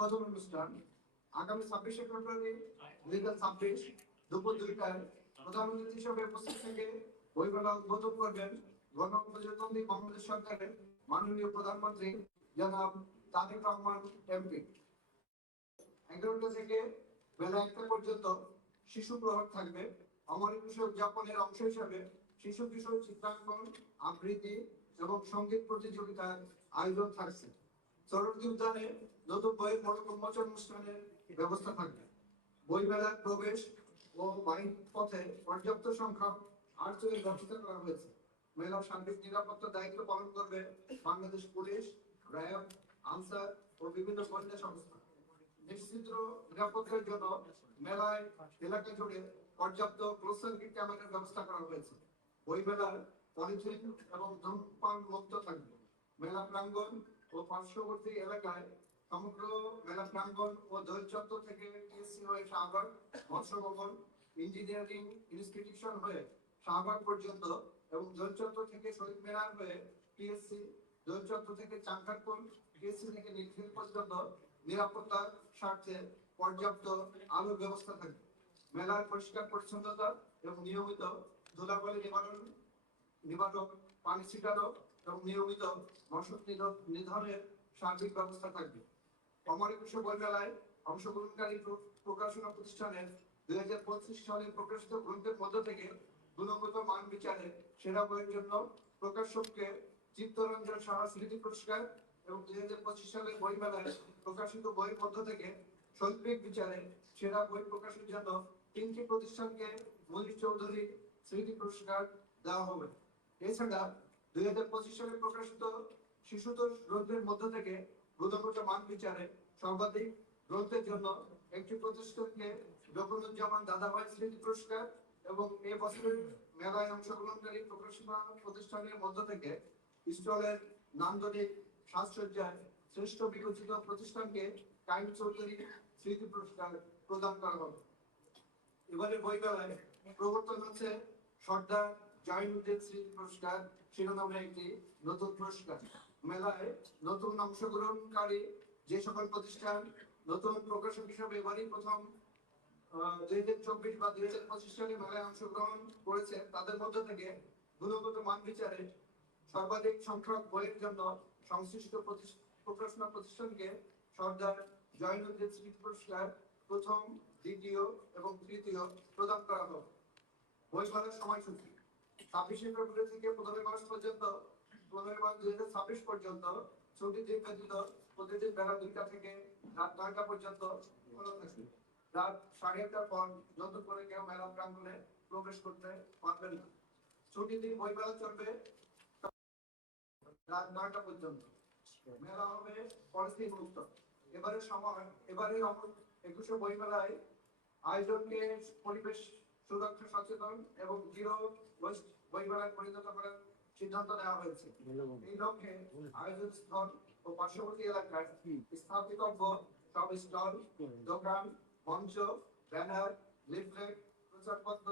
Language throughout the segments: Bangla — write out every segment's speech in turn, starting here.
উদ্বোধন অনুষ্ঠান আগামী 26শে ফেব্রুয়ারি 2026 দুপুর 2টায় প্রধান অতিথি হিসেবে উপস্থিত থেকে বইমেলা উদ্বোধন করবেন গণপ্রজাতন্ত্রী বাংলাদেশ সরকারের মাননীয় প্রধানমন্ত্রী জনাব তারেক রহমান এমপি। 11টা থেকে বেলা 1টা পর্যন্ত শিশু প্রহর থাকবে। অমর একুশে উদযাপনের অংশ হিসেবে শিশু কিশোর চিত্রাঙ্কন, আবৃত্তি এবং সঙ্গীত প্রতিযোগিতার আয়োজন থাকছে। চরণী উদ্যানে নতুন বইয়ের মোড়ক উন্মোচন অনুষ্ঠানের ব্যবস্থা থাকবে। বইমেলার প্রবেশ ও বাইর পথে পর্যাপ্ত সংখ্যক আর্চের ব্যবস্থা করা হয়েছে। মেলার সার্বিক নিরাপত্তার দায়িত্ব পালন করবে বাংলাদেশ পুলিশ, র্যাব, আনসার ও বিভিন্ন গোয়েন্দা সংস্থা। নিশ্চিত নিরাপত্তার জন্য মেলায় এলাকা জুড়ে পর্যাপ্ত ক্লোজ সার্কিট ক্যামেরার ব্যবস্থা করা হয়েছে। বই মেলার পলিথিন এবং ধূমপান মুক্ত থাকবে। মেলা প্রাঙ্গণ ও পার্শ্ববর্তী এলাকায় সমগ্র মেলা প্রাঙ্গণ ও দোল চত্বর থেকে টিএসসি হয়ে শাহবাগ, মৎস্য ভবন, ইঞ্জিনিয়ারিং ইনস্টিটিউশন হয়ে শাহবাগ পর্যন্ত এবং দোল চত্বর থেকে শহীদ মিনার হয়ে টিএসসি, দোল চত্বর থেকে চাঙ্কারপুল, টিএসসি থেকে নীলক্ষেত পর্যন্ত নিরাপত্তার স্বার্থে পর্যাপ্ত আলোর ব্যবস্থা থাকবে। মেলার পরিষ্কার পরিচ্ছন্নতা এবং নিয়মিত ধুলাবালি নিবারক, পানি ছিটানো এবং নিয়মিত মশক নিধনের সার্বিক ব্যবস্থা থাকবে। অমর একুশে বই মেলায় অংশগ্রহণকারী প্রকাশনা প্রতিষ্ঠানের 2025 সালে প্রকাশিত গ্রন্থের মধ্য থেকে গুণগত মান বিচারে সেরা বইয়ের জন্য প্রকাশককে চিত্তরঞ্জন সাহা স্মৃতি পুরস্কার এবং 2025 সালের বই মেলায় প্রকাশিত বইয়ের মধ্য থেকে শৈল্পিক বিচারে সেরা বই প্রকাশের জন্য 3টি প্রতিষ্ঠানকে মনির চৌধুরী স্মৃতি পুরস্কার দেওয়া হবে। এছাড়া 2025 সালে প্রকাশিত শিশুতোষ গ্রন্থের মধ্য থেকে গুণগত মান বিচারে সর্বাধিক গ্রন্থের জন্য একটি প্রতিষ্ঠানকে রকুনুজ্জামান দাদাভাই স্মৃতি পুরস্কার এবং এই বছরের মেলায় অংশগ্রহণকারী প্রকাশনা প্রতিষ্ঠানের মধ্য থেকে স্টলের নান্দনিক সাজসজ্জায় শ্রেষ্ঠ বিকশিত প্রতিষ্ঠানকে কাইম চৌধুরী স্মৃতি পুরস্কার প্রদান করা হবে। এবারে বই মেলায় প্রবর্তন হচ্ছে সর্দার জয়নুদ্দিন স্মৃতি পুরস্কার শিরোনামে একটি নতুন পুরস্কার। মেলায় নতুন অংশগ্রহণকারী যে সকল প্রতিষ্ঠান নতুন প্রকাশক হিসেবে এবারই প্রথম 2024 বা 2025 সালে মেলায় অংশগ্রহণ করেছে, তাদের মধ্য থেকে গুণগত মান বিচারে সর্বাধিক সংখ্যক বইয়ের জন্য সংশ্লিষ্ট প্রকাশনা প্রতিষ্ঠানকে সর্দার জয়নুদ্দিন স্মৃতি পুরস্কার প্রথম, দ্বিতীয় এবং তৃতীয় প্রদান করা হবে। বই মেলার সময়সূচি 26শে ফেব্রুয়ারি থেকে 15 মার্চ পর্যন্ত 15 মার্চ 2026 পর্যন্ত ছুটির দিন ব্যতীত প্রতিদিন বেলা 2টা থেকে রাত 9টা পর্যন্ত খোলা থাকবে। রাত 8:30টার পর নতুন করে কেউ মেলা প্রাঙ্গণে প্রবেশ করতে পারবেন না। ছুটির দিন বই মেলা চলবে রাত 9টা পর্যন্ত। মেলা হবে পলিথিন মুক্ত। এবারের অমর একুশে বই মেলায় আয়োজনকে পরিবেশ সুরক্ষা সচেতন এবং জিরো ওয়েস্ট বই মেলায় পরিণত করার সিদ্ধান্ত নেওয়া হয়েছে। এই লক্ষ্যে আয়োজন স্থল ও পার্শ্ববর্তী এলাকায় স্থাপিতব্য সব স্টল, দোকান, মঞ্চ, ব্যানার, লিফলেট, প্রচারপত্র,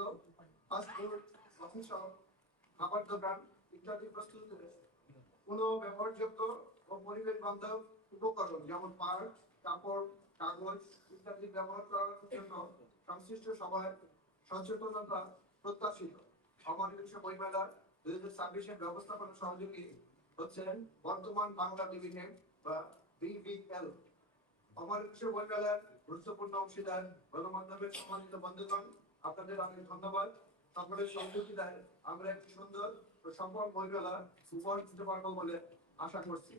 ফাস্টফুড, কফি শপ, খাবার দোকান ইত্যাদি প্রস্তুত কোনো ব্যবহারযোগ্য ও পরিবেশ বান্ধব উপকরণ যেমন পাট, কাপড়, কাগজ ইত্যাদি ব্যবহার করার জন্য সংশ্লিষ্ট সবার সচেতনতা প্রত্যাশিত। অমর একুশে বই মেলা 2026-এর ব্যবস্থাপনা সহযোগী হচ্ছেন বর্তমান বাংলা লিমিটেড বা BBL। অমর একুশে বই মেলার গুরুত্বপূর্ণ অংশীদার গণমাধ্যমের সম্মানিত বন্ধুগণ, আপনাদের অনেক ধন্যবাদ। সকলের সহযোগিতায় আমরা একটি সুন্দর ও সফল বই মেলা উপহার দিতে পারবো বলে আশা করছি।